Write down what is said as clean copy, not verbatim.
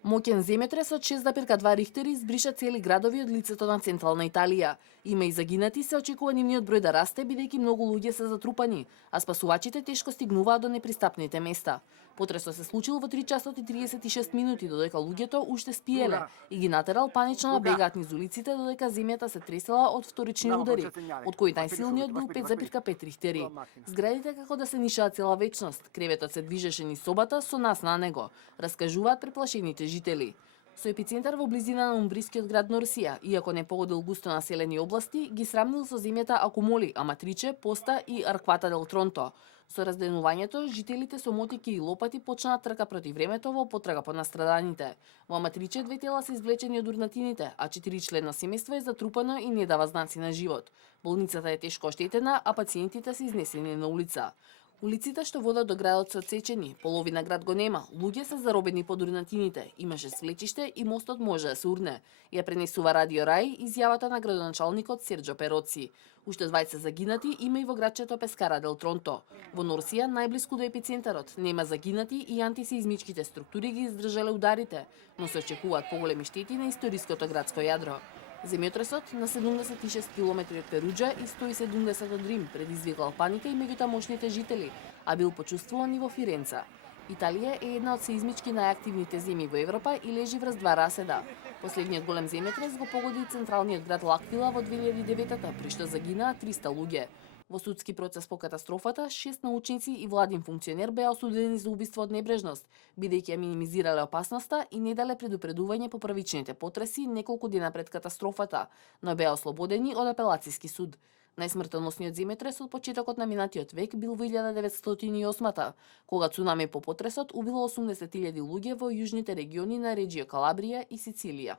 Моќен земјотрес од 6,2 Рихтери избриша цели градови од лицето на централна Италија. Има и загинати, се очекува нивниот број да расте бидејќи многу луѓе се затрупани, а спасувачите тешко стигнуваат до непристапните места. Потресот се случил во 3 часот и 36 минути, додека луѓето уште спиеле и ги натерал панично да бегаат низ улиците, додека земјата се тресела од вторични удари, од кои најсилниот бил 5,5 Рихтери. Зградите како да се нишаат цела вечност, креветот се движеше низ собата со нас на него, раскажуваат преплашените жители. Со епицентар во близина на умбрискиот град Норсија, иако не погодил густо населени области, ги срамнил со земјата Акумоли, Аматриче, Поста и Арквата дел Тронто. Со разденувањето, жителите со мотики и лопати почнаа трка против времето во потрага по настраданите. Во Аматриче 2 тела се извлечени од урнатините, а 4-члено семејство е затрупано и не дава знаци на живот. Болницата е тешко оштетена, а пациентите се изнесени на улица. Улиците што водат до градот се отсечени, половина град го нема, луѓе се заробени под урнатините, имаше свлечиште и мостот може да се урне. Ја пренесува Радио Рај изјавата на градоначалникот Серџо Пероци. Уште 20 загинати има и во градчето Пескара дел Тронто. Во Норсија, најблиску до епицентарот, нема загинати и антисеизмичките структури ги издржале ударите, но се очекуваат поголеми штети на историското градско јадро. Земјотресот на 76 км од Перуџа и 170 од Рим предизвикал паника и меѓу тамошните жители, а бил почувствуван и во Фиренца. Италија е една од сеизмички најактивните земји во Европа и лежи врз два раседа. Последниот голем земјотрес го погоди централниот град Лаквила во 2009-та, при што загинаа 300 луѓе. Во судски процес по катастрофата, 6 научници и владин функционер беа осудени за убиство од небрежност, бидејќи ја минимизирале опасноста и не дале предупредување по првичните потреси неколку дена пред катастрофата, но беа ослободени од апелацијски суд. Најсмртоносниот земјотрес од почетокот на минатиот век бил во 1908-та, кога цунами по потресот убило 80.000 луѓе во јужните региони на Реџио Калабрија и Сицилија.